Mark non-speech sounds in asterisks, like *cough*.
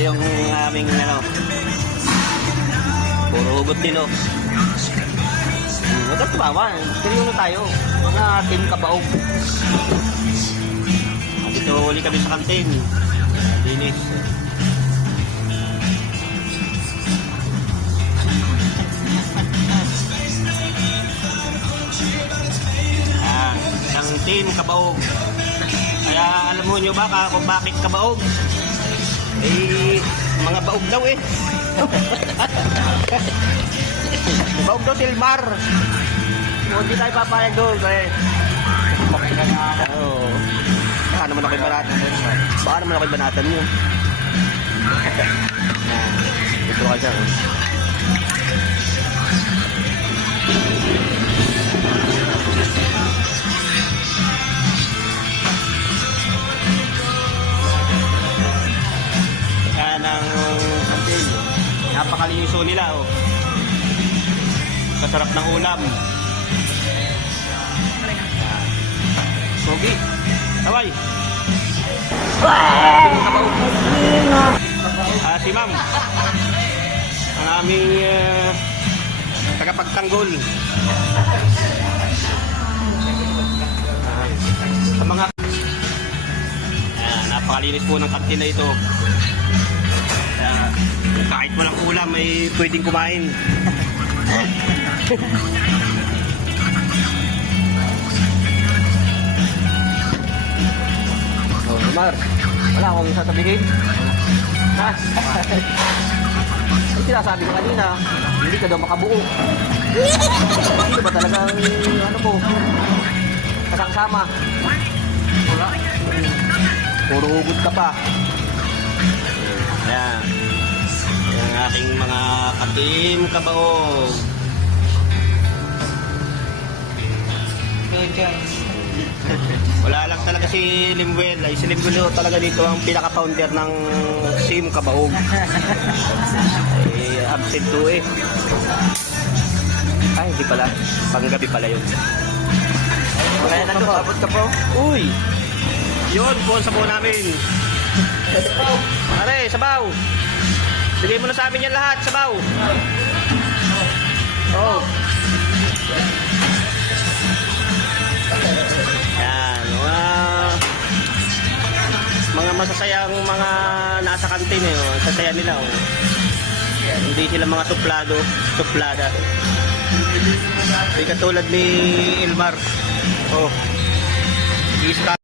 Ito yung aming ano. Puro hugot din oh. Huwag kang tumawa. Seryoso tayo. Mga team kabaog. Dito uli kami sa kantin. Linis. Ah, isang team kabaog. Kaya alam mo nyo ba ka- kung bakit kabaog? Eh, mga baog daw eh. *laughs* baog daw Tilmar. Kung hindi tayo papayag doon, eh. Oo. Baka naman ako'y banatan. Baka naman ako'y banatan. Ah, *laughs* Ito ka siya. Napakaliso nila oh. Kasarap ng ulam. Pogi. Taway. Ah, si ma'am. Ang aming uh, tagapagtanggol. Ah, sa mga Ayan, napakalinis po ng kantin na ito. Kaya, kahit walang ulam, may pwedeng kumain. Oh, Mar, wala akong sasabihin. Ha? Ang sinasabi ko kanina, hindi ka daw makabuo. Hindi ba talagang, ano po, kasama Wala. Puro hugot ka pa. Aking mga katim job. *laughs* Wala lang talaga si Limwell. Ay, si Limwell talaga dito ang pinaka-founder ng Sim Kabaog. Ay, absent to eh. Ay, hindi pala. Panggabi pala yun. Kaya na to, abot ka po. Uy! Yun, po sa po namin. Pare, sabaw! Bigay mo na sa amin yan lahat, sabaw! Oh. Yan, mga mga masasayang mga nasa kantin eh, oh. sasaya nila oh. Hindi sila mga suplado, suplada. Hindi katulad ni Ilmar. Oh. Iska